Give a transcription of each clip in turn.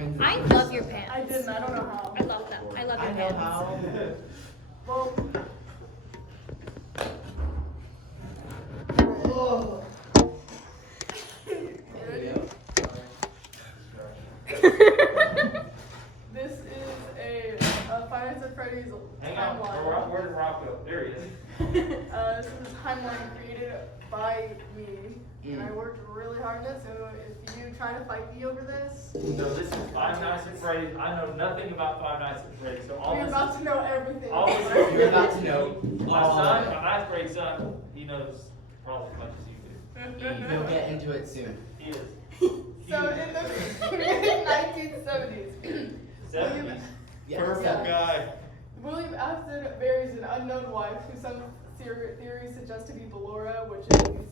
transition. I love your pants. I didn't. I don't know how. I love them. I love your I know pants. how. Well. Oh. This is a Finance and Freddy's Hang on, timeline. where did Rocco? There he is. This is a timeline created by me, and I worked really hard on it. So if you try to fight me over this, So this is Five Nights at Freddy's. I know nothing about Five Nights at Freddy's, so all you're this about is, to know everything. all this is You're about to know my all son, of it. my ninth grade son, he knows probably as much as you do. You'll get into it soon. He is. So in the mid-1970s, 70s. Yes. Purple Yeah. guy. William Afton marries an unknown wife who some theories suggest to be Ballora, which is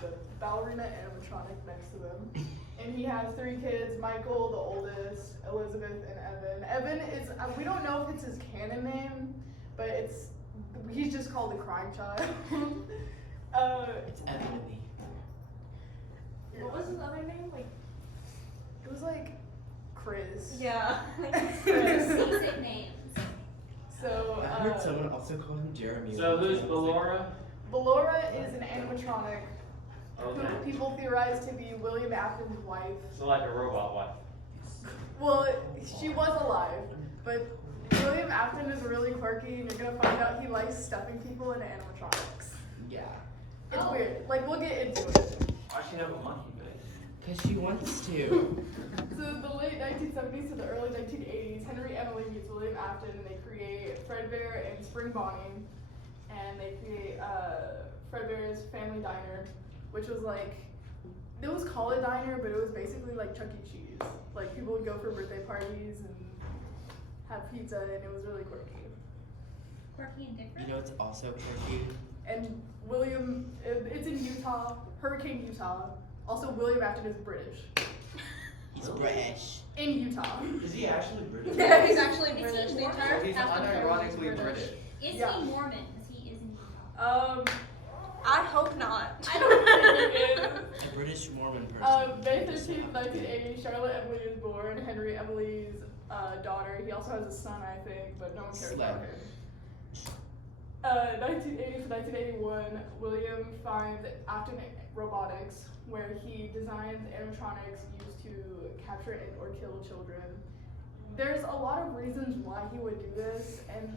the ballerina animatronic next to them. And he has 3 kids, Michael, the oldest, Elizabeth, and Evan. Evan is, we don't know if it's his canon name, but he's just called the crying child. It's Ebony. What was his other name? Like, It was like Chris. yeah. Basic names. So, I heard someone also call him Jeremy. So who's Ballora? Ballora is an animatronic Okay. who people theorize to be William Afton's wife. So like a robot wife. Well, she was alive, but William Afton is really quirky, and you're gonna find out he likes stuffing people into animatronics. Yeah. It's Oh. weird. Like, we'll get into it. Why she have a monkey face? Because she wants to. So the late 1970s to the early 1980s, Henry Emily meets William Afton, and they create Fredbear and Spring Bonnie, and they create Fredbear's Family Diner, which was like, it was called a diner, but it was basically like Chuck E. Cheese. Like, people would go for birthday parties and have pizza, and it was really quirky. Quirky and different. You know it's also quirky? And William, it's in Utah, Hurricane, Utah. Also, William Afton is British. He's British. In Utah. Is he actually British? Yeah, he's actually Is he British. The Mormon? entire He's cast of characters is unironically British. Is Yeah. he Mormon? Because he is in Utah. I hope not. I don't think it is. A British Mormon person. May 13th, 1980, Charlotte Emily is born, Henry Emily's daughter. He also has a son, I think, but no one cares about Slay. him. 1980 to 1981, William finds Afton Robotics, where he designs animatronics used to capture and or kill children. There's a lot of reasons why he would do this, and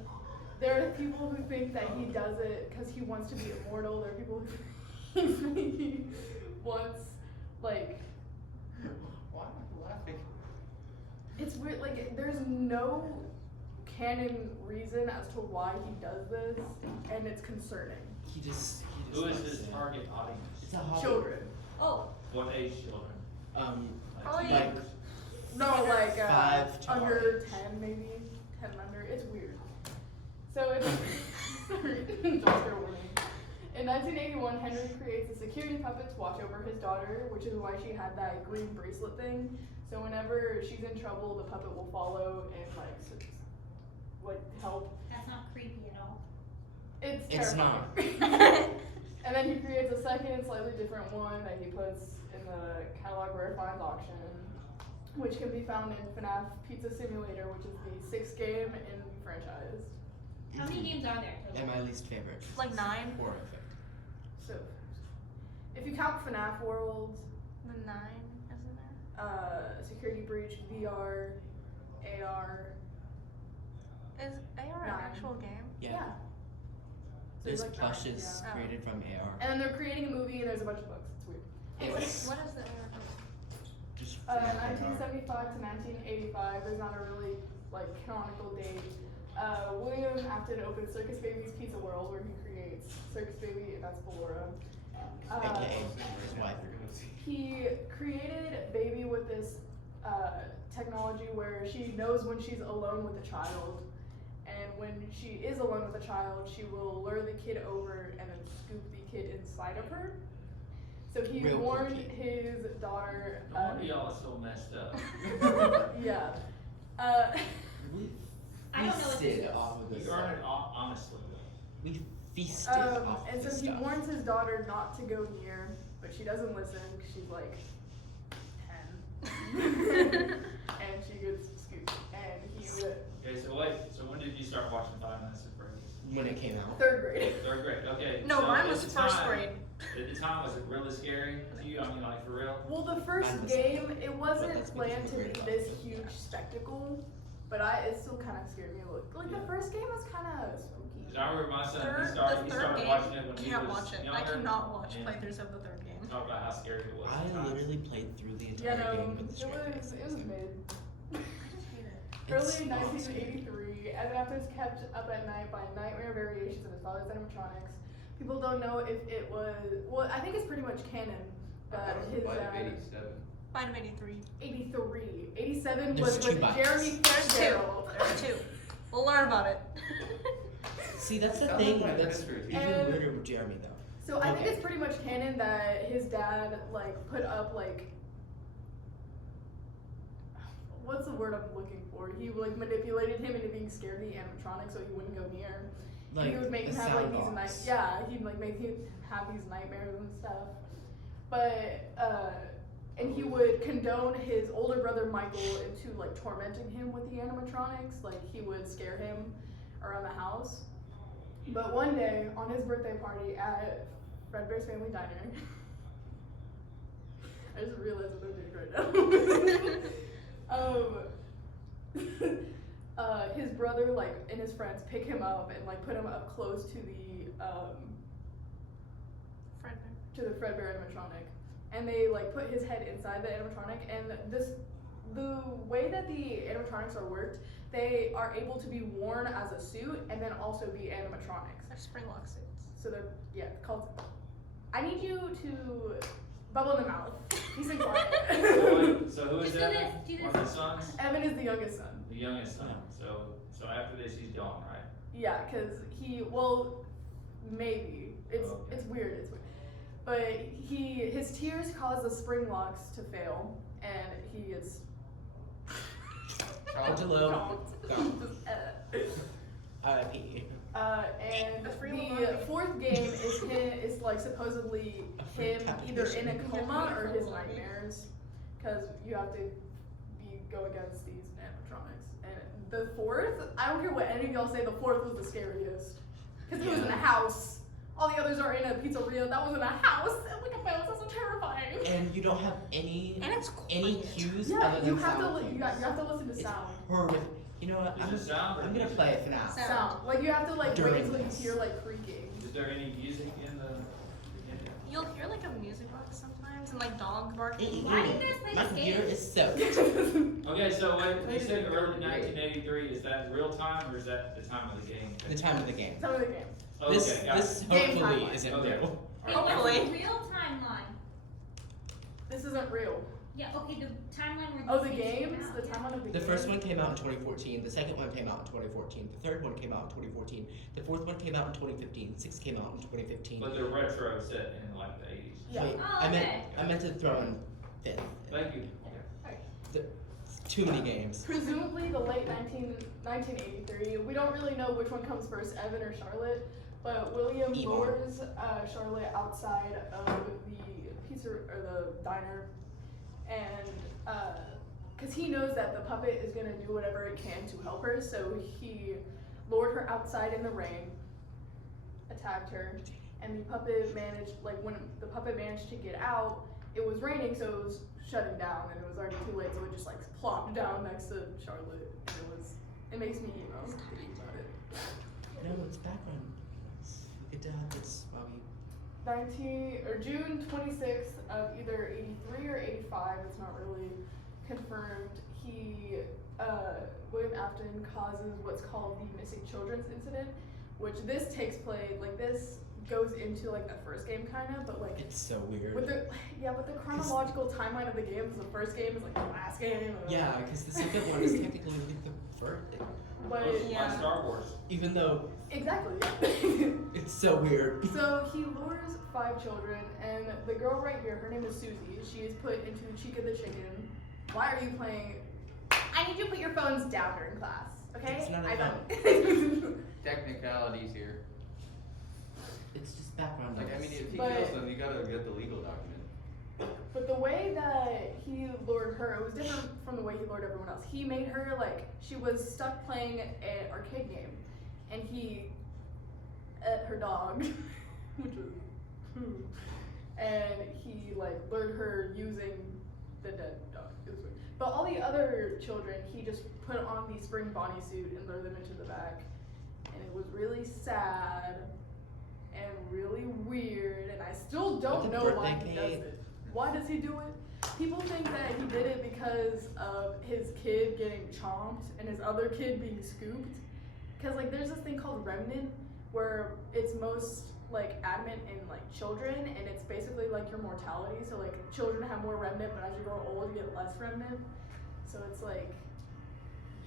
there are people who think that he does it because he wants to be immortal. There are people who think he wants, like, Why am I laughing? it's weird, like, there's no canon reason as to why he does this, and it's concerning. He just Who is likes his it. target audience? It's a hobby. Children. Oh, What age children? Probably Like No, like, 5 to under 10 maybe, 10 and under, it's weird. So it's, sorry, Oscar warning. In 1981, Henry creates a security puppet to watch over his daughter, which is why she had that green bracelet thing. So whenever she's in trouble, the puppet will follow and like help. that's not creepy at all. It's It's terrifying. And then he creates a second, slightly different one that he puts in the catalog rare finds auction, which can be found in FNAF Pizza Simulator, which is the 6th game in the franchise. How many games are there? And my least favorite. like 9. Horrific. So, if you count FNAF World, The 9, isn't there? Security Breach, VR, AR, Is AR an 9. actual game? Yeah. So There's like plushes that, yeah. created from AR. And then they're creating a movie and there's a bunch of books. It's weird. It's What is the AR? just 1975 to 1985, there's not a really like canonical date. William Afton opened Circus Baby's Pizza World, where he creates Circus Baby, and that's Ballora. AKA his wife. He created Baby with this technology where she knows when she's alone with a child, and when she is alone with a child, she will lure the kid over and then scoop the kid inside of her. So he Real warned quirky. his daughter. No wonder y'all are so messed up. Yeah. We I don't know what this feasted is. off of this You earn it stuff. honestly. We feasted off And of so this he stuff. warns his daughter not to go near, but she doesn't listen because she's like 10. Okay, so wait, so when did you start watching Five Nights at Freddy's? When it came out. 3rd grade. Third grade, okay. No, so mine at was the first time- grade. At the time, was it really scary to you? I mean, like, for real? Well, the first Mine was- game, it but wasn't that's because planned to we're be great this about it, huge yeah. spectacle, but it still kind of scared me a little. Like, the first game was kind of spooky. 'Cause I remember my son, The he started third game, watching it when he can't was watch it. younger. I cannot watch and playthroughs of the third game. Talk about how scary it was. I at times. literally played through the Yeah, entire no, game with the it straight was face. mid. I just hate it. It's Early awesome. 1983, and then after it's kept up at night by nightmare variations of his father's animatronics. People don't know if it was, well, I think it's pretty much canon that his What, dad, 87? Mine of 83. 83, 87 There's was two with bites. Jeremy There's two. Fitzgerald. There's 2. We'll learn about it. See, that's the That thing. was my That's history even teacher. weirder with Jeremy though. So I think Okay. it's pretty much canon that his dad like put up like what's the word I'm looking for? He like manipulated him into being scared of the animatronic so he wouldn't go near. Like He would make him the have like sound these box. nights. Yeah, he'd like make him have these nightmares and stuff. But and he would condone his older brother Michael into like tormenting him with the animatronics. Like he would scare him around the house. But one day on his birthday party at Fredbear's Family Diner, I just realized what I'm doing right now. His brother like and his friends pick him up and like put him up close to the Fredbear animatronic, and they like put his head inside the animatronic. And the way that the animatronics are worked, they are able to be worn as a suit and then also be animatronics. They're spring lock suits. So they're called. I need you to bubble in the mouth. He's in quiet. So who is Just do that? this, do One this. of the sons? Evan is the youngest son. The youngest son. So after this, he's gone, right? Yeah, cause maybe it's Okay. it's weird. It's weird. But his tears cause the spring locks to fail, and he is. Angelo. Don't. Go. Just, R.I.P. And The free the will. 4th game is like supposedly A free him either in a calculation. coma or his nightmares, because you have to go against these animatronics. And the 4th, I don't care what any of y'all say, the 4th was the scariest, because it was in a Yeah. house. All the others are in a pizzeria. That was in a house. Like a mouse. That's so terrifying. And you don't have any And it's any quiet. cues Yeah, other you than have to sound you cues. have to listen to It's sound. horrific. You know what? Is it sound or I'm gonna music? play it for now. Sound. Sound. Like you have to like During wait until you this. hear like creaking. Is there any music in the? You'll hear like a music box sometimes and like dogs barking. Why do you guys play My this computer game? is soaked. Okay, so wait, you said early 1983. Is that real time or is that the time of the game? The time of the game. Some of the game. Okay, This got this it. Game hopefully timeline. isn't Okay. real. Hey, Alright. what's Hopefully. the real timeline? This isn't real. Yeah, okay, the timeline where Oh, the these things games? came The out, timeline of the The games? first one came out in 2014. The second one came out in 2014. The third one came out in 2014. The fourth one came out in 2015. Sixth came out in 2015. But they're retro set in like the 80s. Yeah. Wait, Oh, I meant okay. I meant to throw in fifth. Thank you. Okay. Too many games. Presumably the late 1983. We don't really know which one comes first, Evan or Charlotte. But William Yvonne. lures Charlotte outside of the pizza or the diner, and because he knows that the puppet is gonna do whatever it can to help her, so he lured her outside in the rain, attacked her, and the puppet managed. Like when the puppet managed to get out, it was raining, so it was shutting down, and it was already too late, so it just like plopped down next to Charlotte, and it makes me emo thinking about it. No, it's background. Look at that. It's Bobby. June 26th of either 83 or 85, it's not really confirmed. William Afton causes what's called the missing children's incident, which this takes place, like this goes into like the first game kind of, but like It's so weird. with the chronological timeline of the games, the first game is like the last game. Yeah, because the second one is technically like the first. But Most of Yeah. my Star Wars. Even though exactly. it's so weird. So he lures 5 children, and the girl right here, her name is Susie. She is put into Chica the Chicken. Why are you playing? I need you to put your phones down during class, okay? It's not a I phone. don't. Technicalities here. It's just background Like, I noise. mean, if he But- kills them, you gotta get the legal document. But the way that he lured her, it was different from the way he lured everyone else. He made her like she was stuck playing an arcade game, and he ate her dog, which was, and he like lured her using the dead dog. It was weird. But all the other children, he just put on the spring Bonnie suit and lured them into the back, and it was really sad and really weird, and I still don't know why he does it. Why does he do it? People think that he did it because of his kid getting chomped and his other kid being scooped. Because like there's this thing called remnant where it's most like adamant in like children, and it's basically like your mortality. So like children have more remnant, but as you grow old you get less remnant. So it's like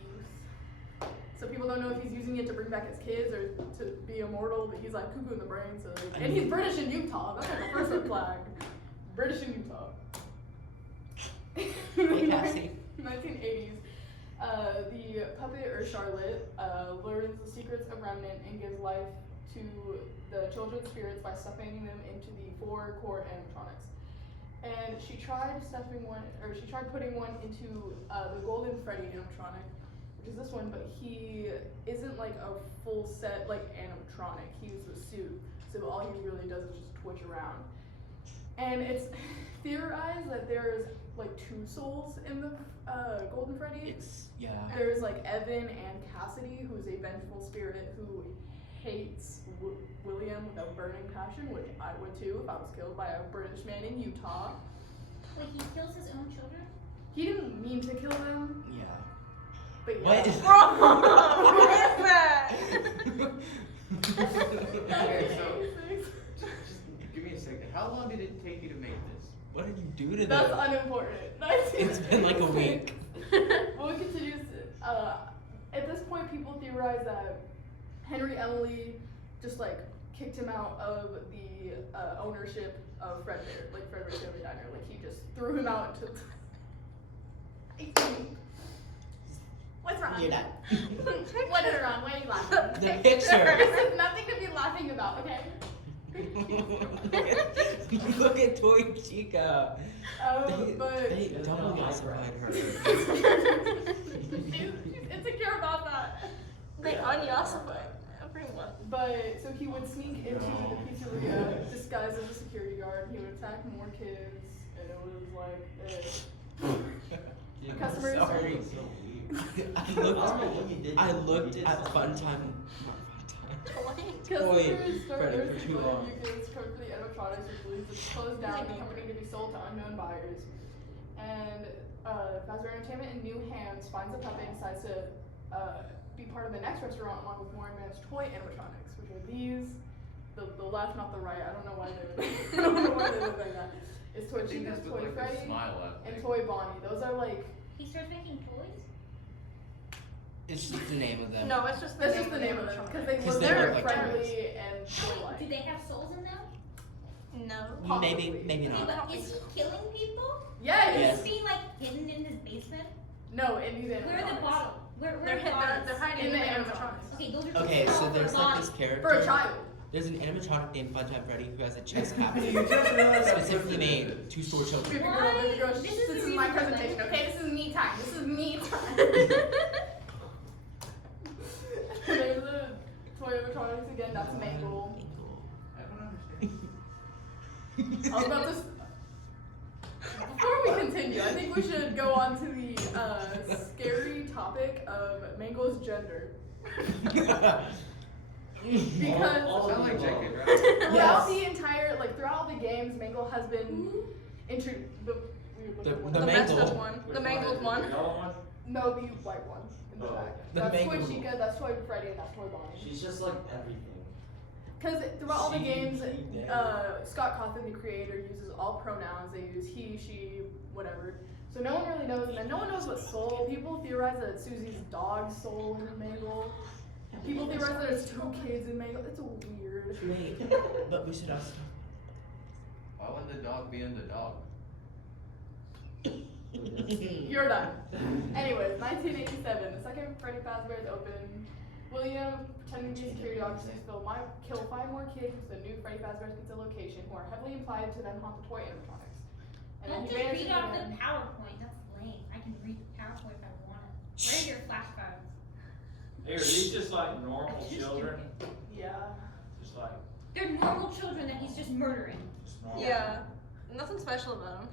youth. So people don't know if he's using it to bring back his kids or to be immortal, but he's like cuckoo in the brain. So like, and he's British in Utah. That's like a first red flag. British in Utah. Hey, Cassie. 1980s. The puppet or Charlotte learns the secrets of remnant and gives life to the children's spirits by stuffing them into the 4 core animatronics. And she tried putting one into the Golden Freddy animatronic, which is this one, but he isn't like a full set like animatronic. He's a suit, so all he really does is just twitch around. And it's theorized that there's like 2 souls in the Golden Freddy. Yeah. There's like Evan and Cassidy, who's a vengeful spirit who hates William with a burning passion, which I would too if I was killed by a British man in Utah. Like he kills his own children? He didn't mean to kill them, Yeah. but yeah. What is What is that? Okay, so just give me a second. How long did it take you to make this? What did you do to That's them? unimportant. It's been like a week. Well, we continue. At this point, people theorize that Henry Emily just like kicked him out of the ownership of Fredbear, like Fredbear's Family Diner. Like he just threw him out into. What's wrong? You're done. What is wrong? Why are you laughing? The picture. This is nothing to be laughing about, okay? Look at Toy Chica. But They double ossified her. she's insecure about that. They unossify everyone. But so he would sneak into the pizzeria disguised as a security guard. He would attack more kids, and it was like customers. Sorry. I looked at Funtime. Customers start Freddy, for urging too long. you kids come for the animatronics, which believes it's closed down, the company to be sold to unknown buyers. And Fazbear Entertainment in New Hands finds a puppet and decides to be part of the next restaurant along with more advanced toy animatronics, which are these, the left, not the right. I don't know why they look like that. It's Toy I think Chica, that's Toy with, like, Freddy, a smile at and me. Toy Bonnie. Those are like, He starts making toys? It's just the name of them. No, it's just the that's name just the name of them, because they Because look they very look like friendly and toy-like. Do they have souls in them? No. Maybe Okay, not. but is he killing people? Yes! Yes. Is he being like hidden in his basement? No, in these animatronics. Where are the bottles? Where They're are the bottles? they're hiding In in the the animatronics. animatronics. Okay, those are Okay, so for there's like this Bonnie. character. For a child. There's an animatronic named Funtime Freddy who has a chest cavity You just realized that specifically made to store children. Baby Why? girl, baby girl, This is this the is my reason for presentation, that. okay? This is me time. This is me time. There's the toy animatronics again. That's Mangle. I don't understand. I was about to. Before we continue, I think we should go on to the scary topic of Mangle's gender. Because Sound like Jacob, right? throughout the entire, throughout the games, Mangle has been The The mangled. bestest one. The mangled one. The yellow one? No, the white one in the Oh, back. The That's Toy mangled. Chica, that's Toy Freddy, and that's Toy Bonnie. She's just like everything. Because throughout all the games, She did. Scott Cawthon, the creator, uses all pronouns. They use he, she, whatever. So no one really knows, and then no one knows what soul. People theorize that it's Susie's dog's soul in Mangle. People theorize that it's 2 kids in Mangle. It's weird. Wait, but we should also. Why wouldn't the dog be in the dog? You're done. Anyways, 1987, the second Freddy Fazbear is open. William, pretending to be a security officer, kill 5 more kids with the new Freddy Fazbear's Pizza location who are heavily implied to then haunt the toy animatronics. And Don't then he just vanishes read off again. the PowerPoint. That's lame. I can read the PowerPoint if I want it. Where are your flashcards? Hey, are these just like normal children? Yeah. Just like, They're normal children that he's just murdering. just normal? Yeah. Nothing special about him.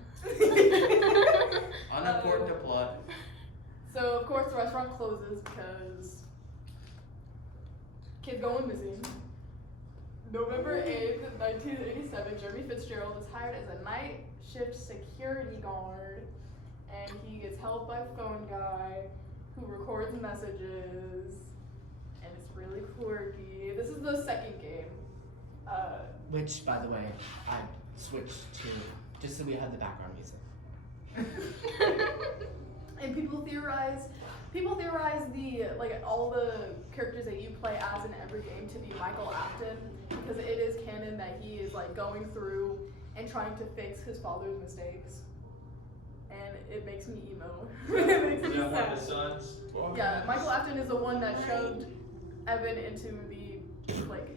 Unimportant to plot. So of course the restaurant closes because kids going missing. November 8th, 1987, Jeremy Fitzgerald is hired as a night shift security guard, and he gets help by a phone guy who records messages, and it's really quirky. This is the second game. Which, by the way, I switched to just so we had the background music. And people theorize the all the characters that you play as in every game to be Michael Afton, because it is canon that he is like going through and trying to fix his father's mistakes, and it makes me emo. It makes Is me that one of the sad. sons? Yeah, Michael Afton is the one that shoved Evan into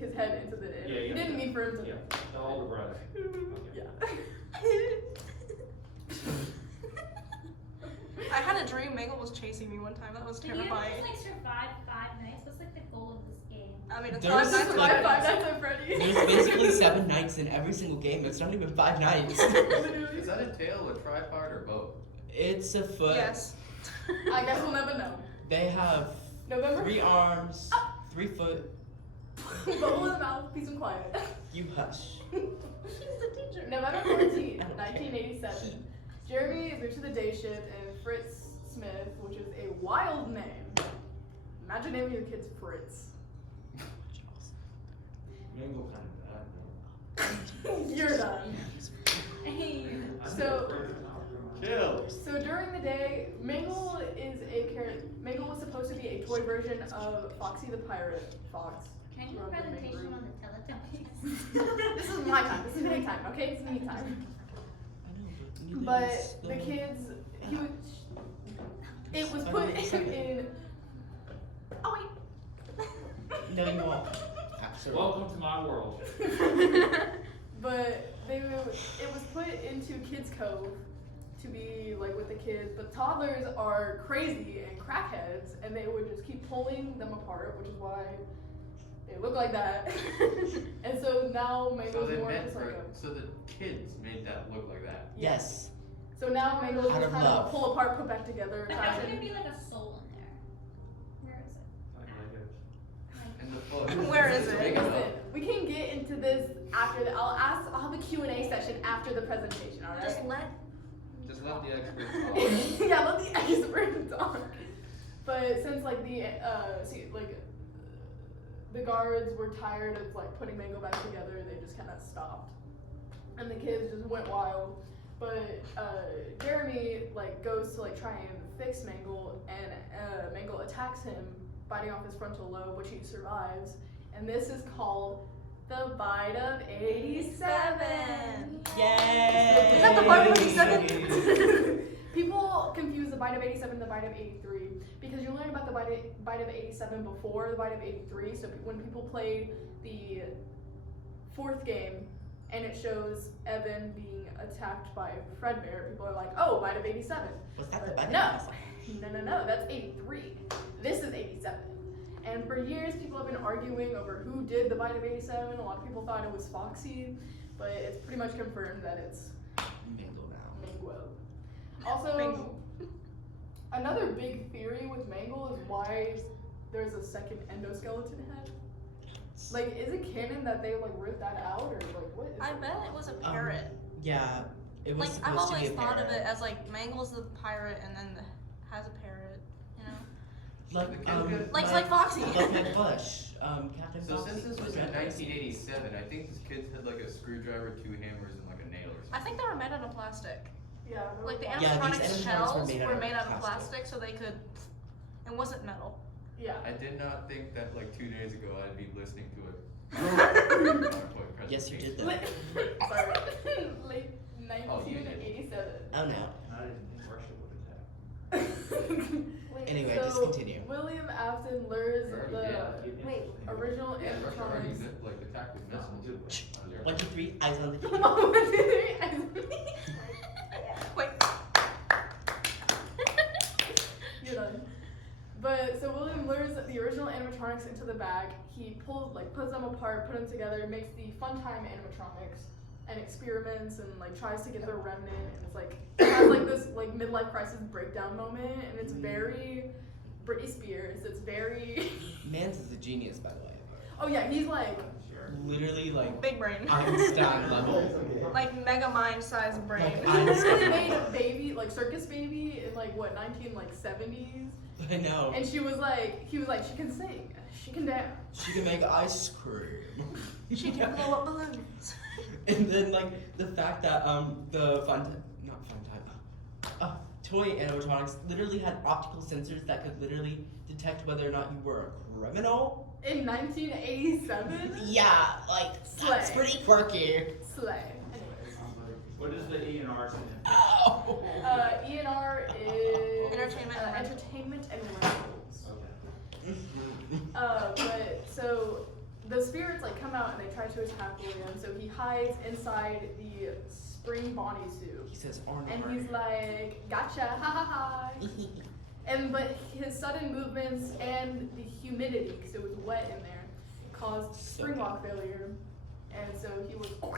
his head into the. Yeah, He yeah. didn't mean for him to. Yeah, the older brother. Yeah. I had a dream Megal was chasing me one time. That was Did you terrifying. just like survive 5 nights? What's like the goal of this game? I mean, it's There's not Just like- survive Five Nights at Freddy's. There's basically 7 nights in every single game. It's not even 5 nights. Literally. Is that a tail, a tripod, or both? It's a foot. Yes. I guess we'll never know. They have November. 3 arms, 3 foot. Bubble in the mouth, peace and quiet. You hush. She's the teacher. November 14th, 1987. Jeremy is moved to the day shift, and Fritz Smith, which is a wild name. Imagine naming your kids Fritz. Mango kind of bad, You're done. Hey. So- Chill. So during the day, Mangle is a character. Mangle was supposed to be a toy version of Foxy the Pirate Fox. Can I do a From the main presentation group. on the Teletubbies? This is my time. This is me time. Okay, it's me time. I know, But the kids, it was put in. Oh wait. No, you won't. Absolutely. Welcome to my world. But it was put into Kids Cove to be like with the kids, but toddlers are crazy and crackheads, and they would just keep pulling them apart, which is why they look like that. And so now So Mango's they more meant just like for, a. so the kids made that look like that. Yes. So now Mango's Out just of kind love. of pull apart, put back together. But how's there fashion. gonna be like a soul in there? Where is it? And the foot. Where is it? Big enough. Listen, we can get into this after the. I'll have a Q&A session after the presentation. All right. Just let. Just let the expert talk. Yeah, let the expert talk. But since like the guards were tired of like putting Mango back together, they just kind of stopped, and the kids just went wild. But Jeremy like goes to like try and fix Mangle, and Mangle attacks him, biting off his frontal lobe, which he survives. And this is called the Bite of 87. Yay! Is that the Bite of 87? People confuse the Bite of 87 and the Bite of 83 because you learn about the Bite of 87 before the Bite of 83. So when people played the 4th game and it shows Evan being attacked by Fredbear, people are like, oh, Bite of 87. Was that the But button? no, that's 83. This is 87. And for years, people have been arguing over who did the Bite of 87. A lot of people thought it was Foxy, but it's pretty much confirmed that it's Mingle now. Mango. Also, Mangle. another big theory with Mangle is why there's a second endoskeleton head. Like, is it canon that they like ripped that out, or like what? Is I it? bet it was a parrot. Yeah, it was Like I've supposed to be always a thought of parrot. it as like Mangle's the pirate and then has a parrot. You know. Like, The kids get- Like it's like Foxy. Like my Bush, Captain So Foxy. since this was in Red Bush. 1987, I think these kids had like a screwdriver, 2 hammers, and like a nail or I something. think they were made out of plastic. Yeah. Like the yeah. these animatronic animatronics shells were were made made out out of of plastic, so they could. It wasn't metal. Yeah. I did not think that like 2 days ago I'd be listening to a PowerPoint Yes, you did presentation. that. Sorry. Late Oh, you did. 1987. Oh no. I didn't worship with attack. Anyway, So, just continue. William Afton lures the Wait. original Yeah, Rush already animatronics. like attack with missiles. 1, 2, 3, eyes on the Mom, But so William lures the original animatronics into the bag. He puts them apart, put them together, makes the Funtime animatronics, and experiments and like tries to get their remnant. And it's like it has like this like midlife crisis breakdown moment, and it's very Britney Spears. It's very. Mans is a genius, by the way. Oh yeah, he's like. Literally like Big brain. Einstein level. Like mega mind sized brain. Like He literally made a baby, like circus baby, in like what 1970s. I know. And he was like, she can sing, she can dance. She can make ice cream. She can blow up balloons. And then like the fact that the toy animatronics literally had optical sensors that could literally detect whether or not you were a criminal. In 1987? Yeah, like that's Slay. pretty quirky. Slay. Anyways. What does the E and R stand for? Ow. ENR is Entertainment and rentals. entertainment and rentals. Okay. But so the spirits like come out and they try to attack William, so he hides inside the spring Bonnie suit. He says Arnold. And he's like, gotcha, ha ha ha. But his sudden movements and the humidity, because it was wet in there, caused spring lock failure. And so he was, I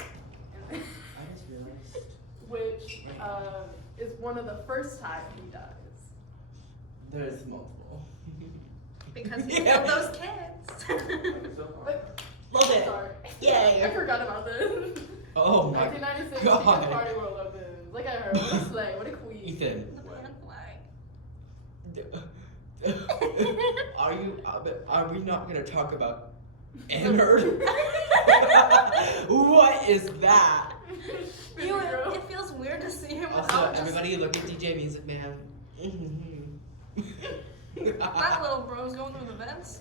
just realized. which is one of the first times he dies. There's multiple. Because he killed those kids. So far. But, Love it. sorry. Yay. I forgot about this. Oh my 1996 God. Chicken Party World opens. Look at her. What a slay. What a queen. Ethan. The pan flag. Are we not gonna talk about N-word? What is that? You, it feels weird to see him Also, without just everybody look at DJ Music Man. that little bro's going through the vents.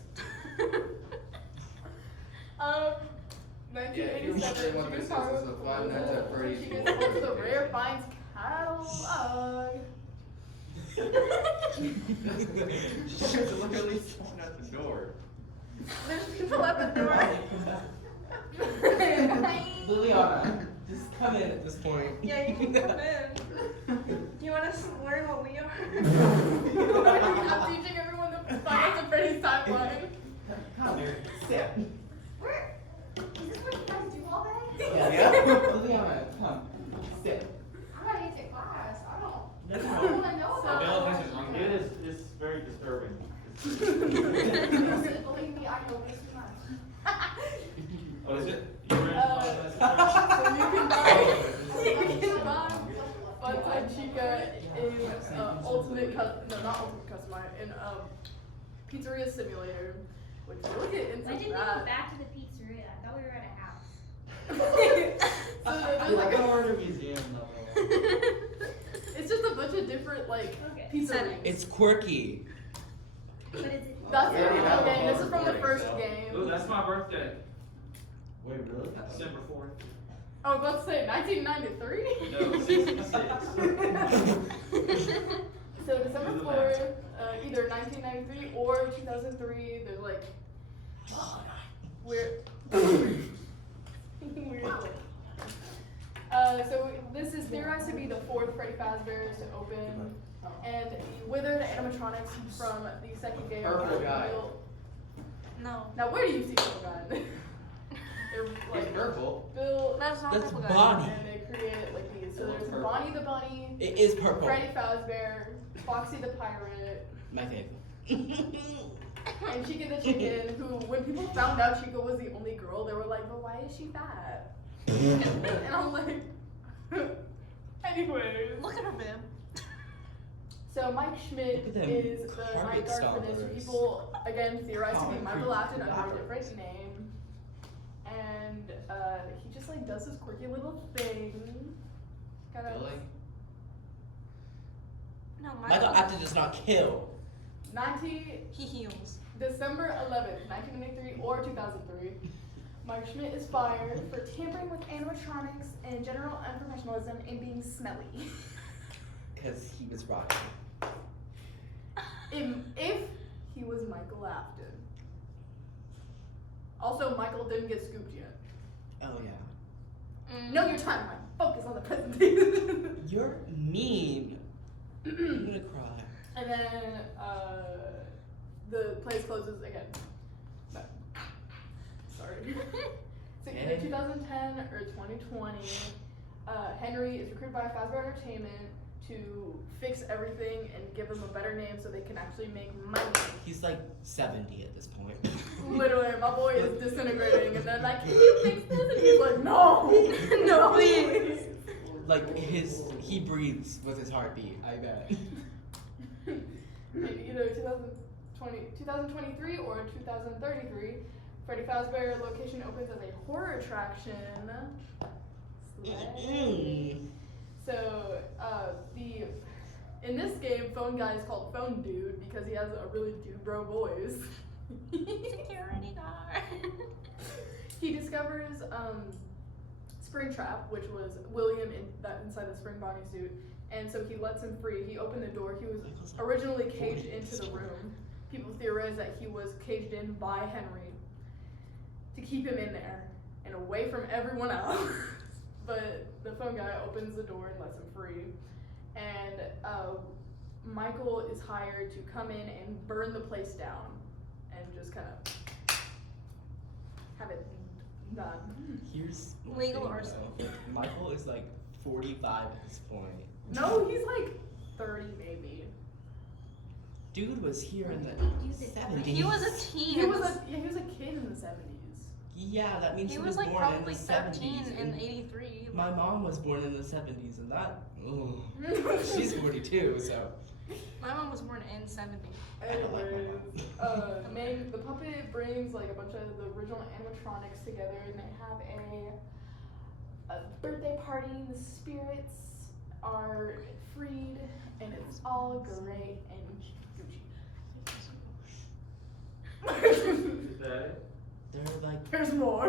1987 want Chicken this Party is a Five Nights at Freddy's Chicken movie. Party the rare finds catalog. She's literally thrown at the door. There's people at the door. Liliana, just come in at this point. Yeah, you can come in. Do you want us to learn what we are? I'm teaching everyone the Five Nights at Freddy's timeline. Come here, sit. Where? Is this what you guys do all day? Yeah. Liliana, come, sit. I'm not into class. I don't That's want to know So- about it. It is, it's very disturbing. Believe me, I know this too much. What is it? You ready to So you can buy Oh, Funtime Chica in Ultimate not Ultimate Customizer, in Pizzeria Simulator, which we'll get into Why didn't we go that. back to the pizzeria? I thought we were at a house. So there's like a, museum level. it's just a bunch of different like Okay. pizzerias. It's quirky. But is it? That's the We already have original a game. This is from the recording, first so- game. Ooh, that's my birthday, Wait, really? December 4th. I was about to say 1993. No, 66. So December 4th, either 1993 or 2003. There's like weird. So this is theorized to be the fourth Freddy Fazbear's to open, and the withered animatronics from the second game. Purple guy. No, Now where do you see Purple Guy? They're He's like purple. Bill, that's not That's purple guy. Bonnie. and they created like these. So It looks there's purple. Bonnie the Bunny, It is purple. Freddy Fazbear, Foxy the Pirate, My favorite. and Chica the Chicken, who, when people found out Chica was the only girl, they were like, but why is she fat? And I'm like, anyways. Look at her, bib. So Mike Schmidt Look at them is the carpet night guard for this. stompers. People, again, theorize to be Concrete Michael Afton under a rappers. different name. And he just like does this quirky little thing. Kind of Billy? No, Michael Afton does not kill. 19 He heals. December 11th, 1993 or 2003. Mike Schmidt is fired for tampering with animatronics and general unprofessionalism and being smelly. Because he was rotten. if he was Michael Afton. Also, Michael didn't get scooped yet. Oh yeah. Know your timeline. Focus on the presentation. You're mean. I'm gonna cry. And then the place closes again. No. Sorry. So either 2010 or 2020, Henry is recruited by Fazbear Entertainment to fix everything and give them a better name so they can actually make money. He's like 70 at this point. Literally, my boy is disintegrating, and they're like, "Can you fix this?" And he's like, "No, no, please." Like he breathes with his heartbeat. I bet. In either 2023 or 2033, Freddy Fazbear location opens as a horror attraction. So, in this game, Phone Guy is called Phone Dude because he has a really dude bro voice. Security guard. He discovers Springtrap, which was William inside the Spring Bonnie suit, and so he lets him free. He opened the door. He was originally caged into the room. People theorize that he was caged in by Henry to keep him in there and away from everyone else. But the phone guy opens the door and lets him free. And Michael is hired to come in and burn the place down and just kind of have it done. Here's one Legal thing, arson. though. Like, Michael is like 45 at this point. No, he's like 30 maybe. Dude was here in the Use it. 70s. He was a teen. He was a kid in the 70s. Yeah, that means He he was like born in probably the 13 70s. in '83. My mom was born in the 70s, and that. Ugh. She's 42, so. My mom was born in '70. Anyways, the puppet brings like a bunch of the original animatronics together, and they have a birthday party. The spirits are freed, and it's all great and Is that it? They're like. there's more.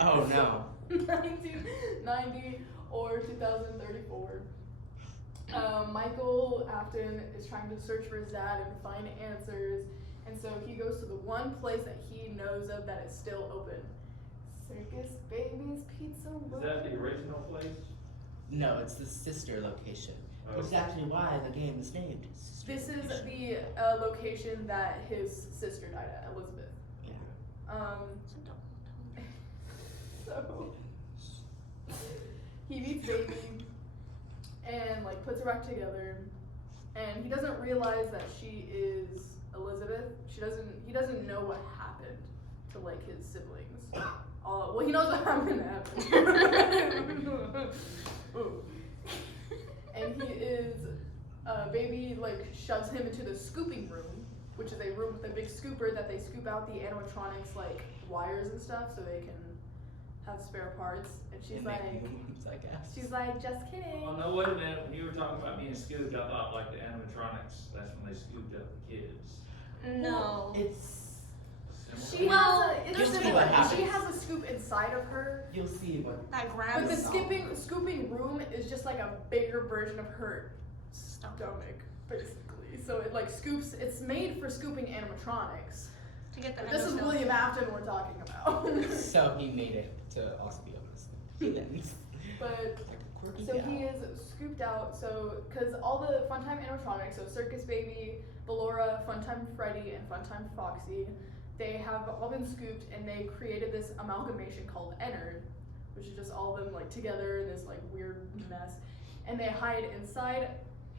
Oh no. 1990 or 2034. Michael Afton is trying to search for his dad and find answers, and so he goes to the one place that he knows of that is still open. Circus Baby's Pizza Is that the original place? No, it's the sister location. Oh. Which is actually why the game is named Sister This is Location. the location that his sister died at, Elizabeth. Yeah. So he meets Baby and like puts her back together, and he doesn't realize that she is Elizabeth. He doesn't know what happened to like his siblings. Well, he knows what happened to him. And he is Baby like shoves him into the scooping room, which is a room with a big scooper that they scoop out the animatronics like wires and stuff so they can have spare parts. And she's They like, make moves, I guess. she's like, just kidding. Oh no, wait a minute. When you were talking about being scooped, I thought like the animatronics. That's when they scooped up the kids. No. It's. She Well, has a, it's you'll see similar. what happens. She has a scoop inside of her. You'll see what. That But the grabs scooping room is just like a bigger version of her stomach, basically. So it like scoops. It's made for scooping animatronics. to get the But this is endoskeleton. William Afton we're talking about. So he made it to also be able to see humans. But Like a quirky so gal. he is scooped out. So because all the Funtime animatronics, so Circus Baby, Ballora, Funtime Freddy, and Funtime Foxy, they have all been scooped, and they created this amalgamation called Ennard, which is just all of them like together in this like weird mess. And they hide inside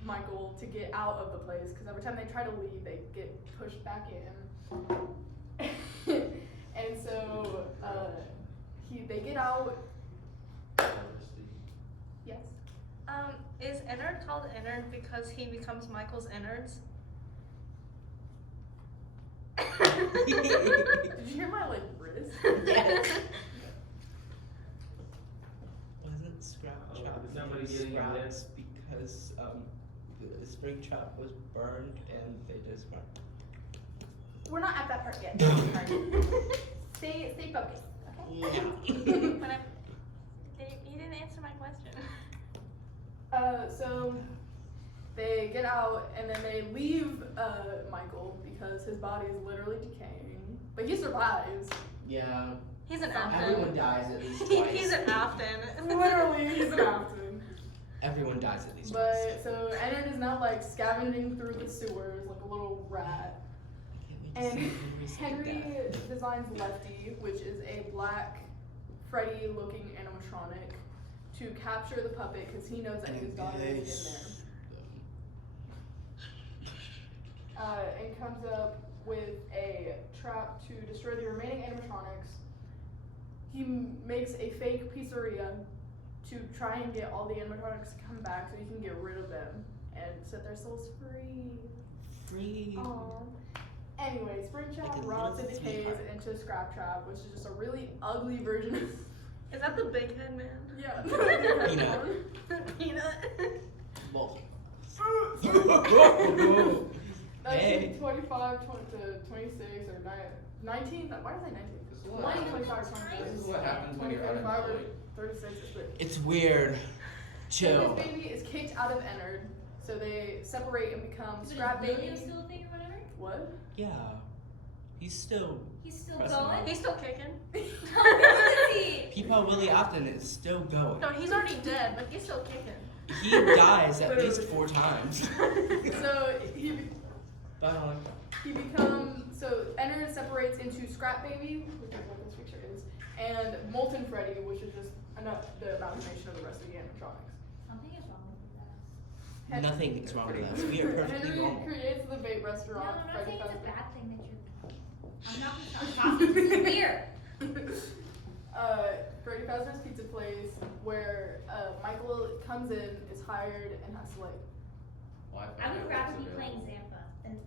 Michael to get out of the place, because every time they try to leave, they get pushed back in. And so they get out. Yes. Is Ennard called Ennard because he becomes Michael's innards? Did you hear my like wrist? Yes. Wasn't Scrap Oh, Trap is somebody named getting a Scraps because the spring trap was burned and they just weren't. We're not at that part yet. Stay focused, okay? Yeah. But he didn't answer my question. So they get out and then they leave Michael because his body is literally decaying, but he survives. Yeah. He's an Afton. Everyone dies at least twice. He's an Afton. Literally, he's an Afton. Everyone dies at least twice. But so Ennard is now like scavenging through the sewers like a little rat. Get me And Henry designs Lefty, which is a black Freddy-looking animatronic, to capture the puppet because he knows that his daughter is in there. And comes up with a trap to destroy the remaining animatronics. He makes a fake pizzeria to try and get all the animatronics to come back so he can get rid of them and set their souls free. Free. Aww. Anyway, Springtrap Like a rots and little decays sweetheart. into Scrap Trap, which is just a really ugly version of. Is that the big head man? Yeah. Peanut. Well. 1925 to 26 or 19. Why did I say 19? This is what 1925 or This is what happens when you're 2025 or unemployed. 36 is weird. It's weird. So Chill. this baby is kicked out of Ennard, so they separate and become But Scrap is Baby. William still a thing or whatever? What? Yeah. He's still. He's still Pressing going? He's still kicking. How old is he? Peepaw Willie Afton is still going. No, he's already dead, but he's still kicking. He dies at least 4 times. So he Bye, Holly. becomes Ennard separates into Scrap Baby, which is what this picture is, and Molten Freddy, which is just the amalgamation of the rest of the animatronics. Something is wrong with that. Hen- Nothing is wrong with us. We are perfectly Henry normal. creates the vape No, restaurant. I'm not Freddy saying it's a Fazbear. bad thing that you. I'm not gonna stop talking. This is weird. Freddy Fazbear's Pizza Place, where Michael comes in, is hired, and has to I would rather be playing Zampa than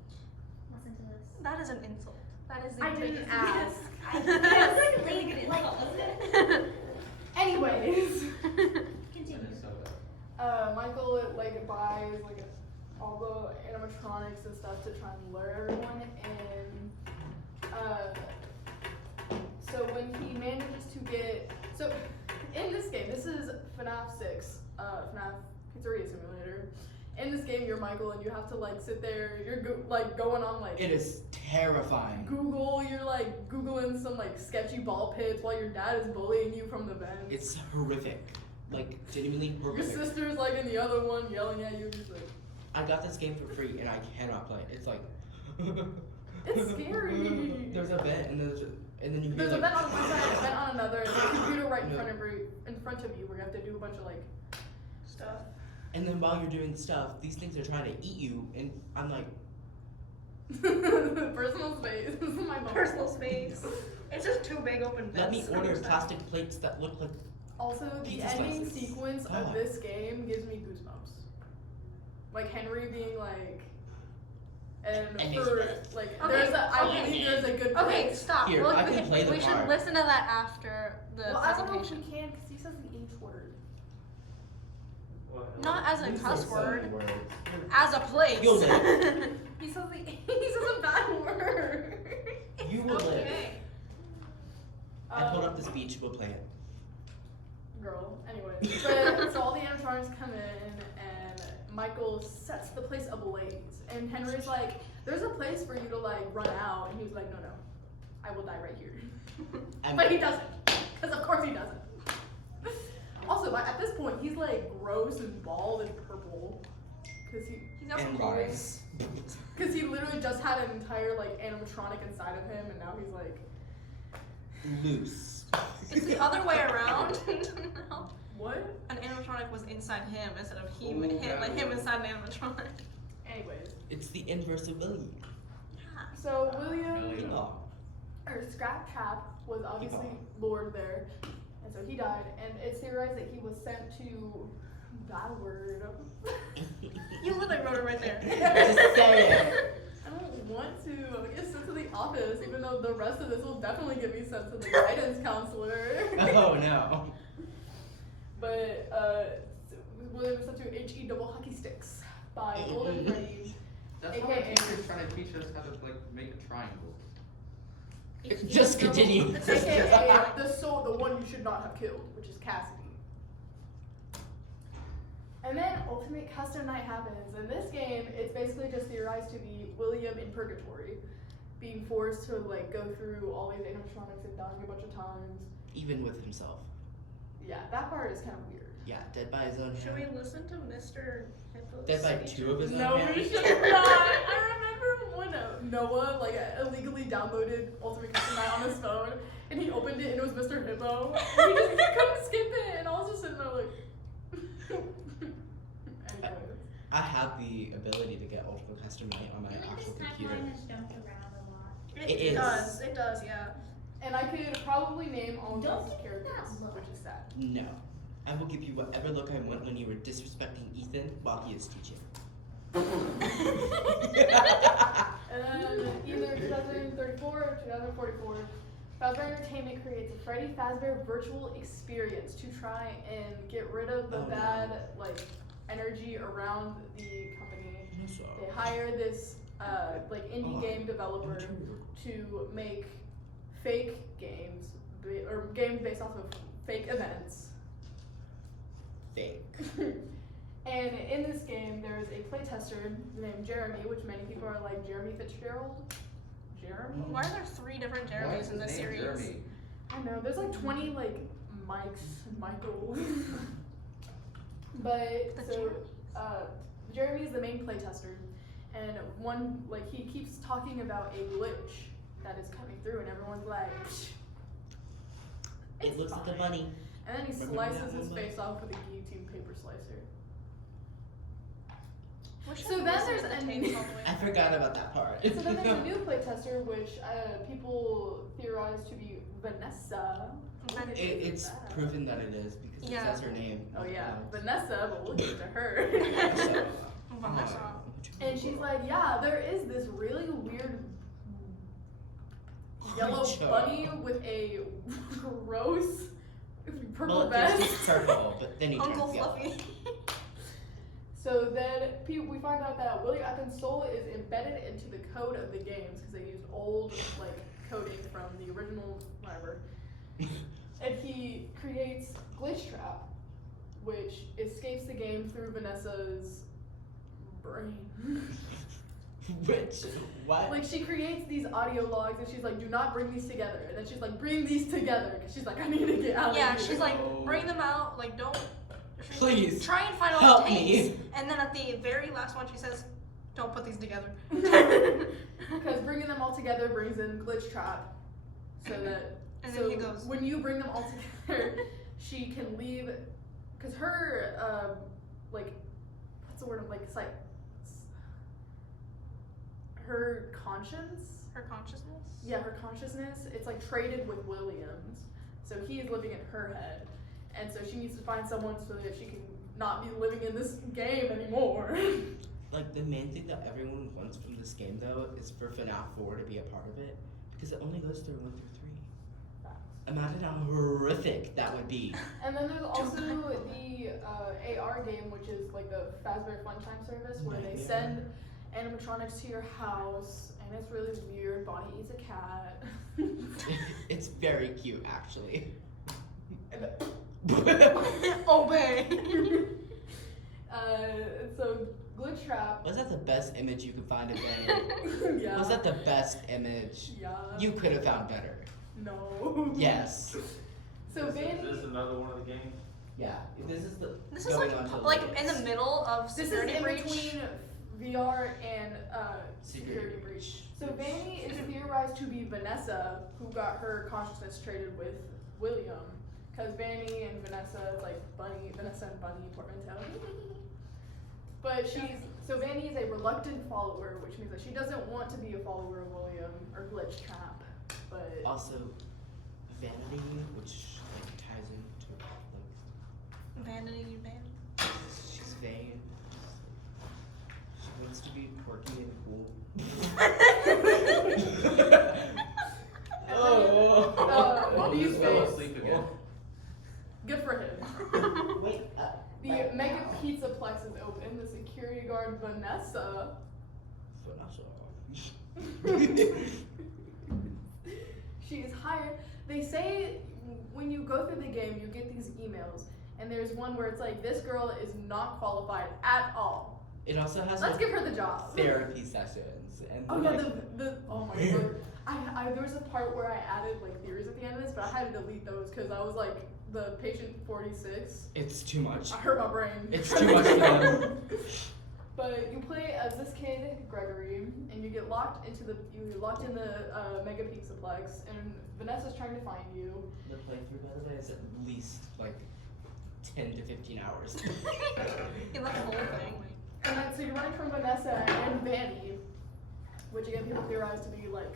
listen to this. That is an insult. That is the I didn't biggest- ask. That was like a really good insult, wasn't it? Anyways, Continue. Michael buys all the animatronics and stuff to try and lure everyone in. So when he manages to get in this game, this is FNAF 6, FNAF Pizzeria Simulator. In this game, you're Michael, and you have to sit there. You're going on It is terrifying. Google. You're googling some sketchy ball pits while your dad is bullying you from the vents. It's horrific. Genuinely Your horrific. sister's in the other one yelling at you. Just I got this game for free and I cannot play it. It's it's scary. There's a vent and then you There's hear a vent on one side and a vent on another, and a computer right in front of you where you have to do a bunch of Stuff. and then while you're doing stuff, these things are trying to eat you and I'm like, personal space. This is my bubble. Personal space. It's just two big open vents. let me order plastic plates that look like Also, the Pizza ending slices. sequence of God. this game gives me goosebumps. Henry being and And for Okay, there's I believe there's a good Okay, place. stop. Here, I can play the we should part. listen to that after the Well, I don't know if presentation. he can because he says the H word. What? Not as a Please cuss don't say word, words. as a place. You'll live. He says a bad word. You will live. Okay. I pulled up the speech, we'll play it. Girl. Anyway, so all the animatronics come in, and Michael sets the place ablaze. And Henry's like, "There's a place for you to run out," and he's like, "No, I will die right here." I'm- But he doesn't, because of course he doesn't. Also, at this point, he's gross and bald and purple, because He's got some And rotting. holes. he literally just had an entire animatronic inside of him, and now he's Loose. It's the other way around. No. what? An animatronic was inside him instead of Ooh, that him was- inside an animatronic. Anyways, It's the inverse of Willie. so William. Really? Peepaw. Or Scrap Trap was obviously lured there, and so he died. And it's theorized that he was sent to bad word. You literally wrote it right there. Just say it. I don't want to. I'm gonna get sent to the office, even though the rest of this will definitely get me sent to the guidance counselor. Oh no. But William was sent to HE double hockey sticks by Golden Freddy. That's why AKA. the teacher's trying to teach us how to make a triangle. Just continue. AKA the one you should not have killed, which is Cassidy. And then Ultimate Custom Night happens. In this game, it's basically just theorized to be William in purgatory, being forced to go through all these animatronics and dying a bunch of times. Even with himself. Yeah, that part is kind of weird. Yeah, dead by his own Should we hand. listen to Mr. Hippo's Dead by speech? two of his own No, hands. we should not. I remember one of Noah like illegally downloaded Ultimate Custom Night on his phone, and he opened it and it was Mr. Hippo. And he couldn't skip it, and I was just sitting there like. Anyways. I have the ability to get Ultimate Custom Night on my I feel like actual this computer. timeline has jumped around a lot. It is. does. It does, yeah. And I could probably name all of Don't those give me characters, that look. which is sad. No. I will give you whatever look I want when you were disrespecting Ethan while he is teaching. And then either 2034 or 2044, Fazbear Entertainment creates a Freddy Fazbear virtual experience to try and get rid of the Oh, no. bad like energy around the company. No, sorry. They hire this like indie Oh, game developer to make fake games or games based off of fake events. Fake. And in this game, there is a playtester named Jeremy, which many people are like Jeremy Fitzgerald. Jeremy? Why are there 3 different Why Jeremys is in his this name series? Jeremy? I know, there's like 20 like Mikes, Michael. But The so Jeremy is the main playtester, and one like he keeps talking about a glitch that is coming through, and everyone's like, "Psh, It it's looks like a fine." bunny. And then he Remember slices that his one, face off with a guillotine paper slicer. Wish I So could then listen there's to the a tapes new- all the way I through. forgot about that part. So then there's a new playtester, which people theorize to be Vanessa. It's proven that it is because Yeah. it says her name. Oh yeah, Vanessa, but we'll get to her. So, Vanessa. And she's like, yeah, there is this really weird yellow Creature. bunny with a gross purple well, vest. it's purple, but then he Uncle turns yellow. Fluffy. So then we find out that William Atkin's soul is embedded into the code of the games because they used old like coding from the original whatever. And he creates Glitch Trap, which escapes the game through Vanessa's brain. Which, what? Like she creates these audio logs and she's like, "Do not bring these together." And then she's like, "Bring these together," because she's like, "I need to get out Yeah, of here." she's like, bring them out, like don't. she's like, Please, try and find all help the tapes. me. And then at the very last one, she says, don't put these together. Because bringing them all together brings in Glitch Trap, so that And so then he goes, when you bring them all together, she can leave, because her like what's the word, like it's like her conscience. her consciousness? Yeah, her consciousness, it's like traded with Williams. So he is living in her head. And so she needs to find someone so that she can not be living in this game anymore. Like, the main thing that everyone wants from this game, though, is for FNAF 4 to be a part of it. Because it only goes through 1 through 3. Imagine how horrific that would be. And then there's also the AR game, which is like the Fazbear Funtime service, where they Yeah. send animatronics to your house, and it's really weird. Bonnie eats a cat. It's very cute, actually. Obey. So Glitch Trap. Was that the best image you could find of Vanny? Yeah. Was that the best image? Yeah. You could have found better. No. Yes. So Is Vanny. this another one of the games? Yeah. This is the. This is going like on to like limits. in the middle of This is security in breach. between VR and Security security breach. So Vanny is theorized to be Vanessa, who got her consciousness traded with William. Because Vanny and Vanessa, it's like Bunny, Vanessa and Bunny portmanteau. But so Vanny is a reluctant follower, which means that she doesn't want to be a follower of William or Glitch Trap. But Also, vanity, which like ties into like Vanity van. she's vain. She wants to be quirky and cool. these Fell days, asleep again. good for him. Wake up. The Mega Pizza Plex is open. The security guard Vanessa. She is hired. They say when you go through the game, you get these emails, and there's one where it's like, this girl is not qualified at all. It also has Let's like, give her the job. therapy sessions and Oh yeah, like, the oh my god. I there was a part where I added like theories at the end of this, but I had to delete those because I was like the patient 46. it's too much. I hurt my brain. It's too much for them. But you play as this kid, Gregory, and you get locked in the Mega Pixaplex, and Vanessa's trying to find you. The playthrough, by the way, is at least like 10 to 15 hours. You love the whole thing. And then, so you're running from Vanessa and Vanny, which again people theorize to be like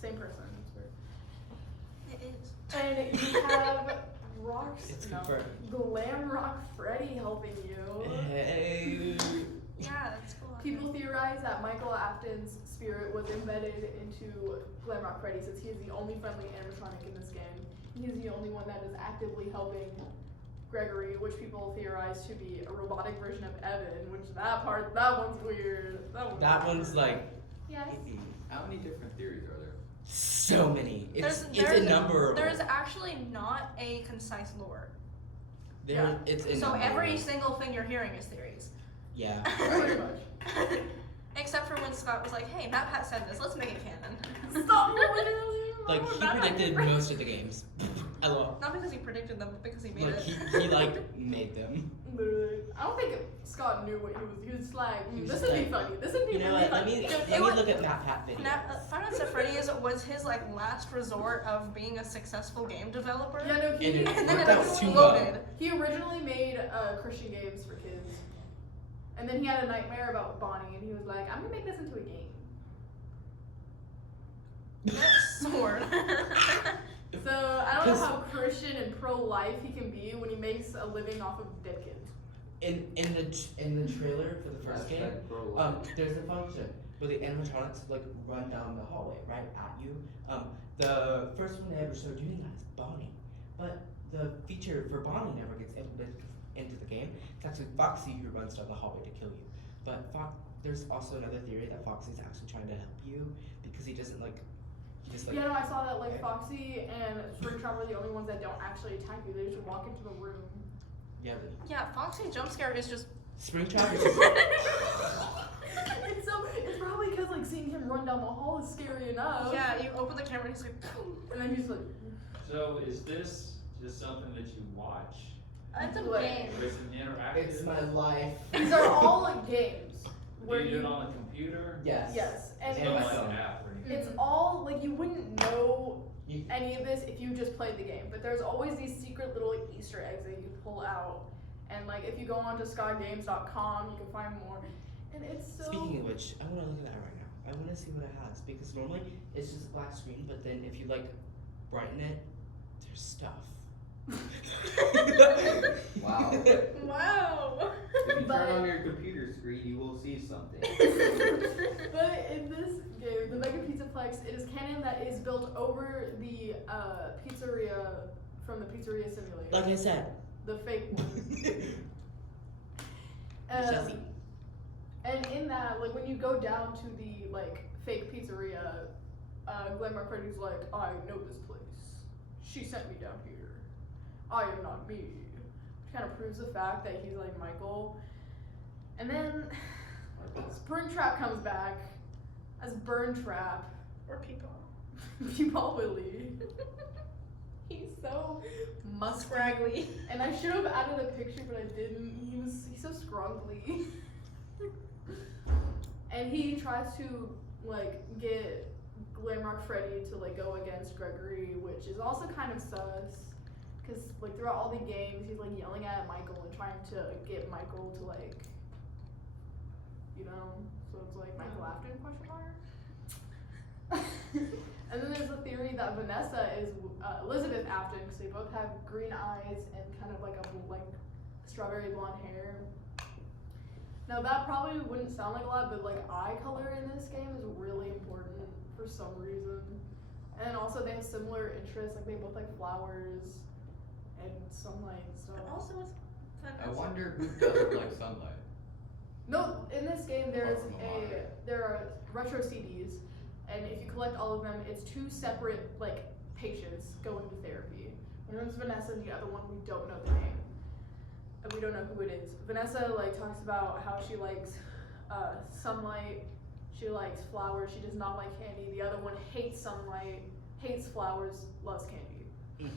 same person. It's weird. It is. And you have It's confirmed. Glam Rock Freddy helping you. Hey. Yeah, that's cool. People theorize that Michael Afton's spirit was embedded into Glam Rock Freddy since he is the only friendly animatronic in this game. He's the only one that is actively helping Gregory, which people theorize to be a robotic version of Evan, which that one's weird. That one's like Yes. How many different theories are there? so many. It's There's a number. There's actually not a concise lore. It's a So number. every single thing you're hearing is theories. Yeah. Pretty much. Except for when Scott was like, hey, Matt Pat said this, let's make it canon. Stop literally. Like he predicted most of the games. I love. Not because he predicted them, but because he made Like it. he like made them. Literally. I don't think Scott knew what he was. He was just like, He was this just would be like, funny. This would be You know really what? Let funny. me Dude, let it me was- look at Matt Pat videos. Final Fantasy Freddy's was his like last resort of being a successful game developer. Yeah, no, And it And then it worked out too well. exploded. he originally made Christian games for kids. And then he had a nightmare about Bonnie, and he was like, I'm gonna make this into a game. Sword. So I don't know how Christian and pro-life he can be when he makes a living off of dead kids. In the trailer for the first game, there's a function where the animatronics like run down the hallway right at you. The first one they ever showed doing that is Bonnie, but the feature for Bonnie never gets implemented into the game. It's actually Foxy who runs down the hallway to kill you. But there's also another theory that Foxy's actually trying to help you because he doesn't like. He just like. Yeah, no, I saw that like Foxy and Springtrap are the only ones that don't actually attack you. They just walk into the room. Yeah. Yeah, Foxy jump scare is just. Springtrap is just. It's probably because like seeing him run down the hall is scary enough. Yeah, you open the camera and he's like. And then he's like, So is this just something that you watch? It's a Like- game. Or is it interactive? It's my life. these are all like games. Do you do it on the computer? Yes. Yes, and It's not it's, like an app or anything. it's all like you wouldn't know You- any of this if you just played the game. But there's always these secret little like, Easter eggs that you pull out. And like if you go onto skygames.com, you can find more. And it's so. Speaking of which, I want to look at that right now. I want to see what it has because normally it's just a black screen, but then if you like brighten it, there's stuff. Wow. Wow. If you But- turn on your computer screen, you will see something. But in this game, the Mega Pizzaplex, it is canon that is built over the pizzeria from the Pizzeria Simulator. Like I said. The fake one. Jesse. And in that, like when you go down to the like fake pizzeria, Glamour Freddy's like, I know this place. She sent me down here. I am not me. Which kind of proves the fact that he's like Michael. And then Springtrap comes back as Burn Trap. Or people. Peepaw Willie. He's so muscular. Scraggly. And I should have added a picture, but I didn't. He's so scrunkly. And he tries to like get Glamrock Freddy to like go against Gregory, which is also kind of sus. Cause like throughout all the games, he's like yelling at Michael and trying to get Michael to like, you know. So it's like Michael Afton question mark. And then there's a theory that Vanessa is Elizabeth Afton because they both have green eyes and kind of like strawberry blonde hair. Now that probably wouldn't sound like a lot, but like eye color in this game is really important for some reason. And also they have similar interests, like they both like flowers and sunlight and stuff. But also it's fun. I wonder who doesn't like sunlight. No, in this game Apart from a monitor. there are retro CDs, and if you collect all of them, it's two separate like patients going to therapy. One is Vanessa, and the other one we don't know the name, and we don't know who it is. Vanessa like talks about how she likes sunlight, she likes flowers, she does not like candy. The other one hates sunlight, hates flowers, loves candy.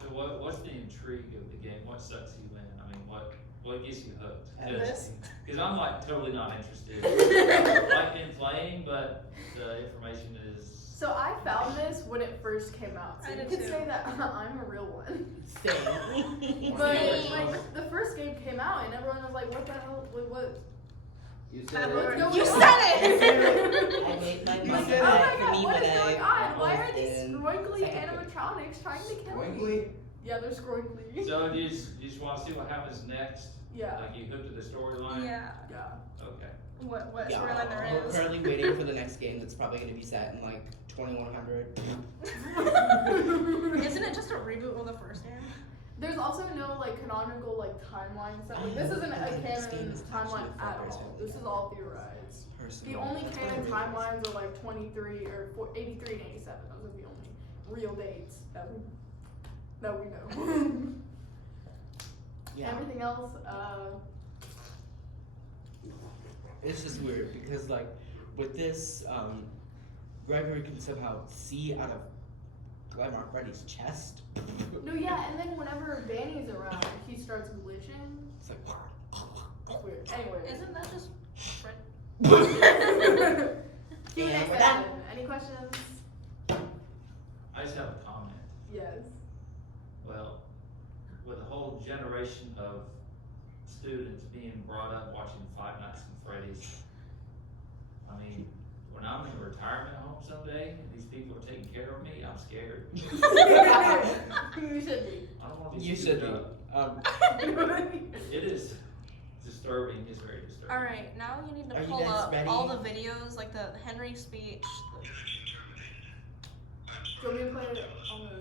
So what's the intrigue of the game? What sucks you in? I mean, what What gets you hooked? This? Because I'm like totally not interested. Like in playing, but the information is. So I found this when it first came out. So I you did could too. say that I'm a real one. Same. But like the first game came out and everyone was like, "What the hell? What?" You What's said going You on? said it! I made my You mind said Oh it. my for god, me what when is going I on? Why are was these in scroingly second grade. animatronics trying to kill me? Squiggly. Yeah, they're scroingly. So you just want to see what happens next? Yeah. Like you hooked to the storyline? Yeah. Yeah. Okay. What Yeah, storyline there we're is. currently waiting for the next game that's probably going to be set in like 2100. Isn't it just a reboot of the first game? There's also no like canonical like timeline stuff. Like, this isn't a This game canon is timeline actually at first all. person. This is all theorized. Personally, The only that's canon what it is. timelines are like 23 or 83 and 87. Those are the only real dates that we know. Yeah. Everything else, It's just weird because like with this, Gregory can somehow see out of Glenmark Reddy's chest. no, yeah, and then whenever Vanny's around, he starts glitching. It's like It's weird. Anyway. Isn't that just Fred? Q&A Yeah, we're session. done. Any questions? I just have a comment. Yes. Well, with a whole generation of students being brought up watching Five Nights at Freddy's, I mean, when I'm in a retirement home someday and these people are taking care of me, I'm scared. You should be. I don't want to be you should be. It is disturbing. It's very disturbing. Alright, now you need Are to you pull guys up ready? all the videos, like the Henry speech. Do you want me to play it on the?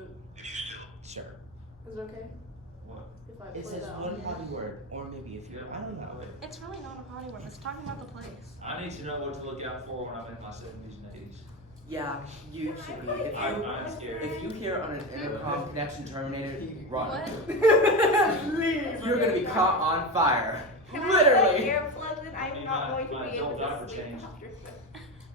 Sure. Is it okay What? if I It play says that one on potty word, or maybe if you, I don't know. It's really not a potty word, it's talking about the place. I need to know what to look out for when I'm in my 70s and 80s. Yeah, you should be. If I'm you, scared. if you hear on an intercom connection terminated, run. What? You're gonna be caught on fire. Can I have Literally. earplugs in? I'm Need not my- going to my be able adult to diaper sleep changed. after this.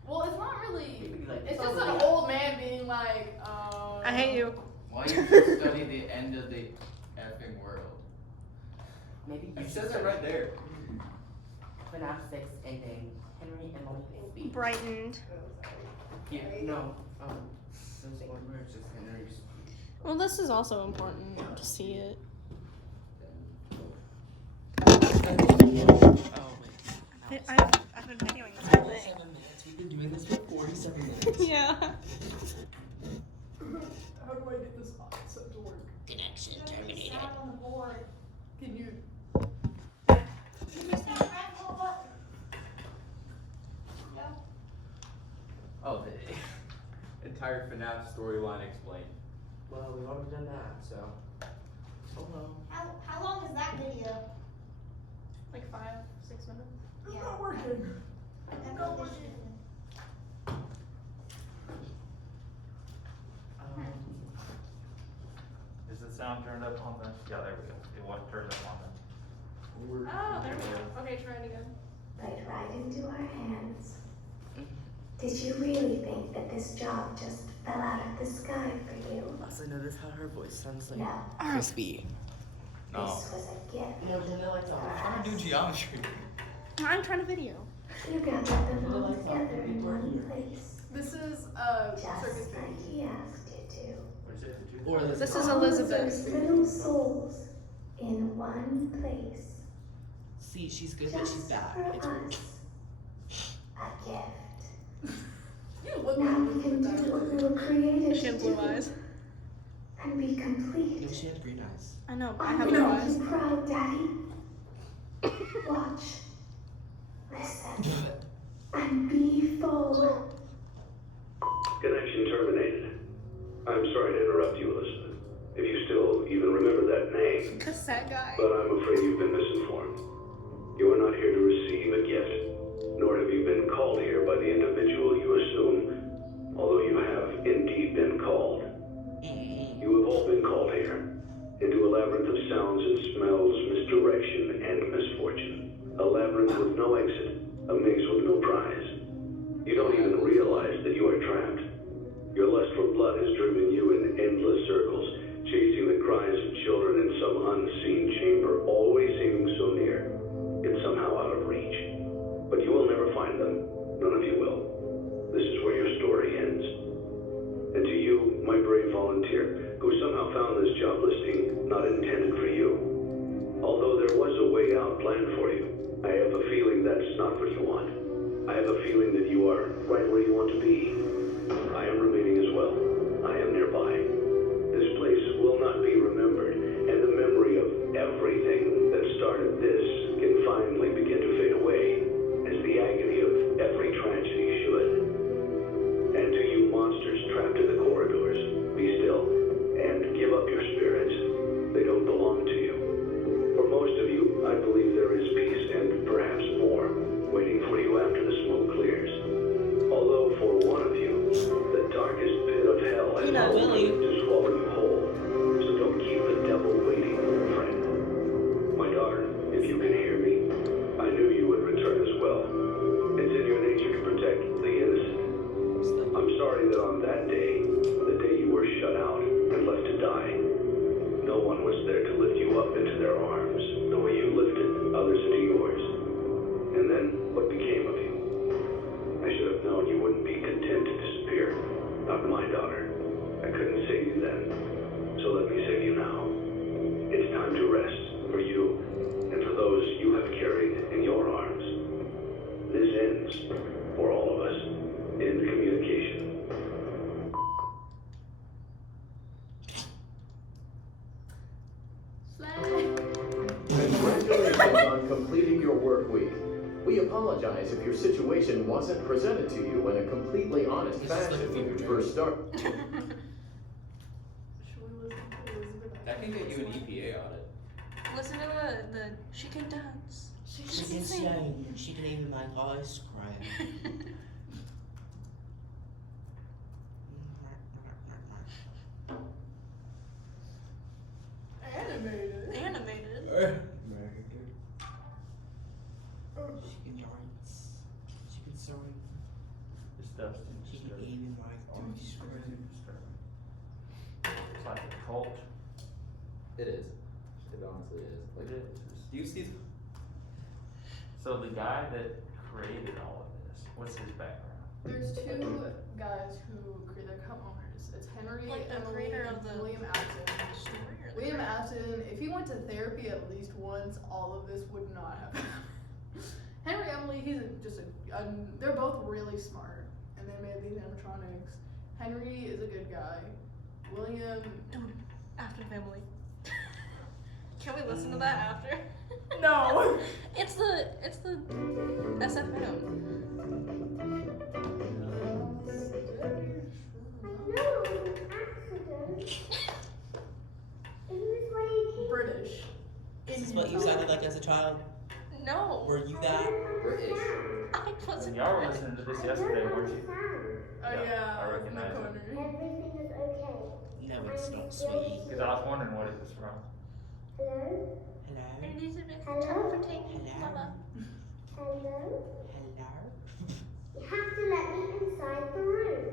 Well, it's not really. You could be like, It's "Oh, just an yeah." old man being like, I hate you. Why you just study the end of the effing world? Maybe It says it right there. FNAF 6 ending. Henry and Molly's speech. Brightened. Yeah, no. There's one where it's just Henry's speech. Well, this is also important to see it. Oh wait. I've been videoing this whole thing. 47 minutes. We've been doing this for 47 minutes. Yeah. how do I get this set to work? Connection There's terminated. sound on the board. Can you? You missed that red little button. Yep. Oh, the entire FNAF storyline explained. Well, we've already done that, so. Oh well. How long is that video? Like 5-6 minutes. It's Yeah. not working. Is the sound turned up on the? Yeah, there we go. It wasn't turned up on the. Oh, there we go. Okay, try it again. Played right into our hands. Did you really think that this job just fell out of the sky for you? Also, notice how her voice sounds like No, crispy. No. this was a gift. No, turn the lights off. Trying to do geometry. I'm trying to video. You gathered them all together in one place, This is circus just baby. like he asked you to. What is it? Or this This is All Elizabeth. those little souls in one place. See, she's good, but Just she's bad. for It's weird. us. A gift. You look Now like we can do what we were created She to had blue do eyes. and be complete. No, she had green eyes. I know, but I I'm have blue gonna eyes. be proud, Daddy. Watch. Listen. And be full. Connection terminated. I'm sorry to interrupt you, Elizabeth. If you still even remember that name, Cassette guy. but I'm afraid you've been misinformed. You are not here to receive a gift, nor have you been called here by the individual you assume, although you have indeed been called. You have all been called here, into a labyrinth of sounds and smells, misdirection and misfortune. A labyrinth with no exit, a maze with no prize. You don't even realize that you are trapped. Your lust for blood has driven you in endless circles, chasing the cries of children in some unseen chamber, always seeming so near. that's not what you want. I have a feeling that you are right where you want to be. I am remaining as well. I am nearby. This place will not be remembered, and the memory of everything that started this can finally begin to fade away, as the agony of every tragedy should. And to you monsters trapped in the corridors, be still, and give up your spirits. They don't belong to you. For most of you, I believe there is peace and perhaps more waiting for you after the smoke clears. Although for one of you, the darkest pit of hell has Willie. to swallow you whole. So don't keep the devil waiting, friend. My daughter, if you can hear me, I knew you would return as well. It's in your nature to protect the innocent. I'm sorry that on that day, the day you were shut out and left to die, no one was there to lift you up into their arms the way you lifted others into yours. And then, what became of you? I should have known you wouldn't be content to disappear. Not my daughter. I couldn't save you then. So let me save you now. It's time to rest for you and for those you have carried in your arms. This ends, for all of us, in communication. Congratulations on completing your work week. We apologize if your situation wasn't presented to you in a completely honest This is like a fashion fever dream. for start. Should we listen to Elizabeth? That can get you an EPA audit. Listen to the she can dance. She can sing. She can even make ice cream. Animated. Animated. She can dance. She can sing. This stuff's She can disturbing. even make ice cream. It's like a cult. It is. It honestly is. Like, It is. do you see? So the guy that created all of this, what's his background? There's two guys who create, they're co-owners. It's Henry Like the Emily creator and of the William Afton. story or the William craft? Afton, if he went to therapy at least once, all of this would not have happened. Henry Emily, they're both really smart, and they made these animatronics. Henry is a good guy. William, After family. Can we listen to that after? no. It's the SFM. I know it was an accident. It was like British. This is what you sounded like as a child? No. Were you that? British. I wasn't. Y'all were listening to this yesterday, weren't you? Oh yeah, I in the recognize it. corner. everything is okay. No, it's not, sweetie. Because I was wondering what it was from. Hello? Hello? Elizabeth, Hello? time for taking Hello? Mama. Hello? Hello? You have to let me inside the room.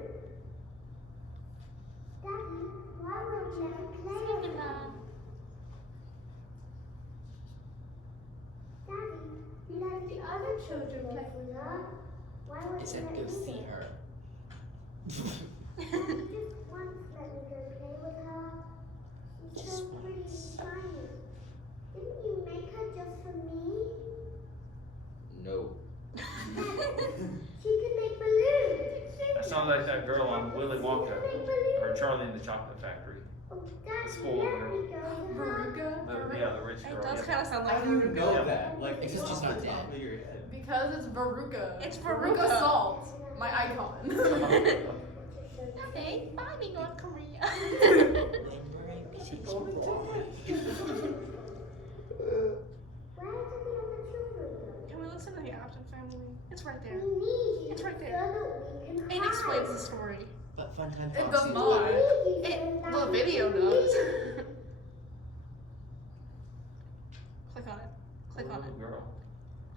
Daddy, why won't you let me play with Second her? Mom. Daddy, you let the other children play with her. Why won't It you said let go me see do it? her. Just once let me go play with her. She's Just so pretty and once. shiny. Didn't you make her just for me? No. She can make balloons. That sounds like that girl on Willy Wonka, or Charlie in the Chocolate Factory. Oh, Daddy, Spoiler let alert. me go to her. Veruca. Yeah, the rich It girl. does yeah. kind of sound How like do you Veruca. know Yeah. that? Like, Because it's she's off not the dead. top of your head. Because it's Veruca. It's Veruca Veruca. Salt, my icon. Okay, bye, North Korea. Where are the other children? Can we listen to the Afton family? It's right there. We need you It's right so there. that we can It hide. explains the story. But fun time It Fox does season- not. We need you so It, that the we video can does. leave. Click on it. Click on it. Little girl.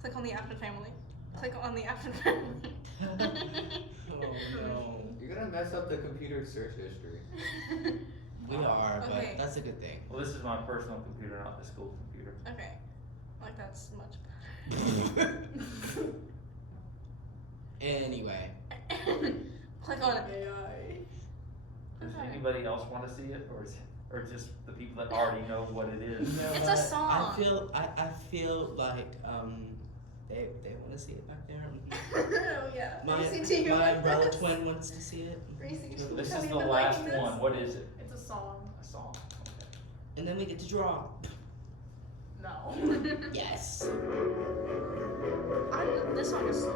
Click on the Afton family. Click on the Afton family. Oh no. You're gonna mess up the computer search history. We are, but Okay. that's a good thing. Well, this is my personal computer, not the school computer. Okay. Like that's much better. Anyway. Click on it. AI. Does Okay. anybody else want to see it, or just the people that already know what it is? You know It's a what? song. I feel like They want to see it back there. Oh yeah. My Racy, do you my like umbrella this? twin wants to see it. Racy, This have is you the been last liking this? one. What is it? It's a song. A song. Okay. And then we get to draw. No. Yes. This song is so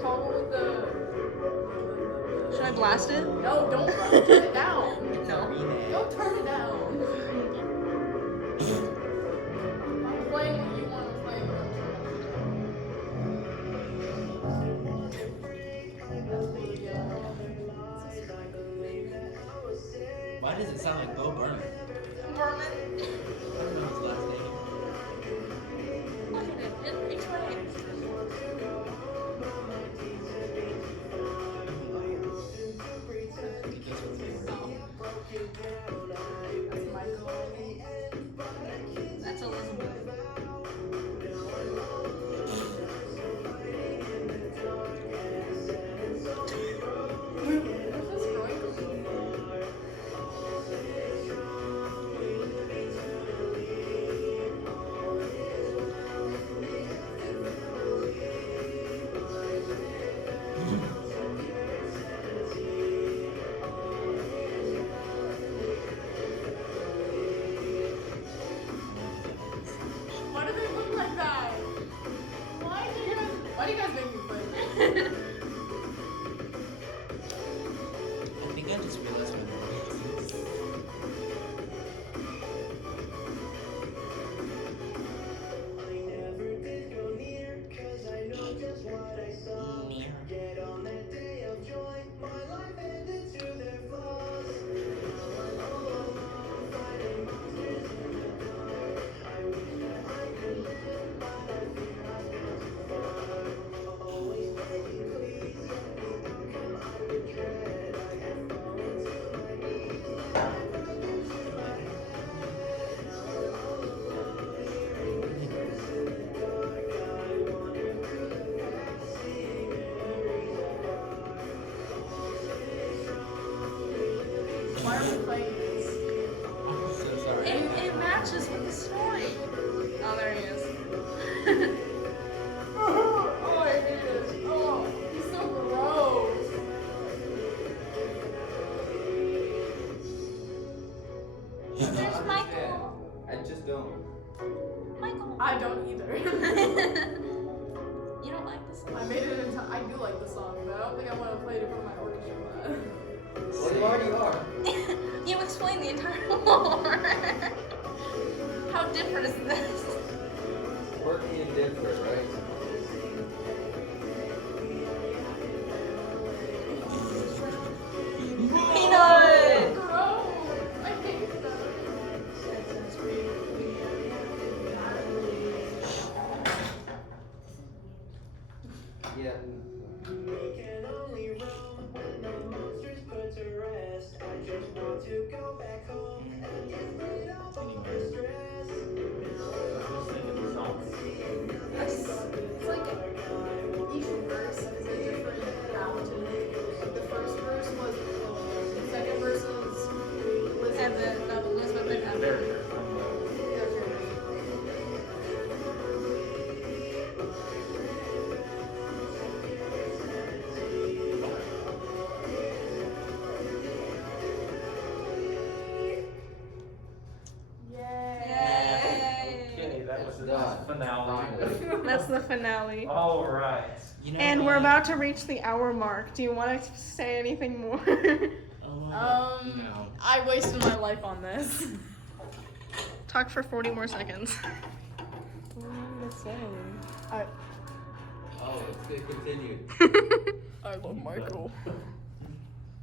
Toggle with the. good. Should I blast it? No, don't turn it down. No. Don't turn it down. I'm playing what you want to play. Why does it sound like Bo Burnham? Vermin. I don't know his last name. Look at it. It explains. He does what's good. That's Elizabeth. Why do they look like that? Why do you guys make me play this? I think I just realized my voice. Why are we playing this? I'm so sorry. It matches with the story. Oh, there he is. Oh, I hate it. Oh, he's so gross. There's I Michael. just don't. Michael. I don't either. You don't like this song? I made it into. I do like the song, but I don't think I want to play it in front of my orchestra. Well, you already are. You explain the entire lore. How different is this? Quirky and different, right? Peanut! Gross. I hate that. Yeah. It's like each verse is a different mountain. The first verse was the second verse is Evan. No, Elizabeth and Evan. There. Yay! Okay, that was the Done. finale. That's the finale. All right. You know And we're what? about to reach the hour mark. Do you want to say anything more? Oh my God. No. I wasted my life on this. Talk for 40 more seconds. Oh, it's gonna continue. I love Michael.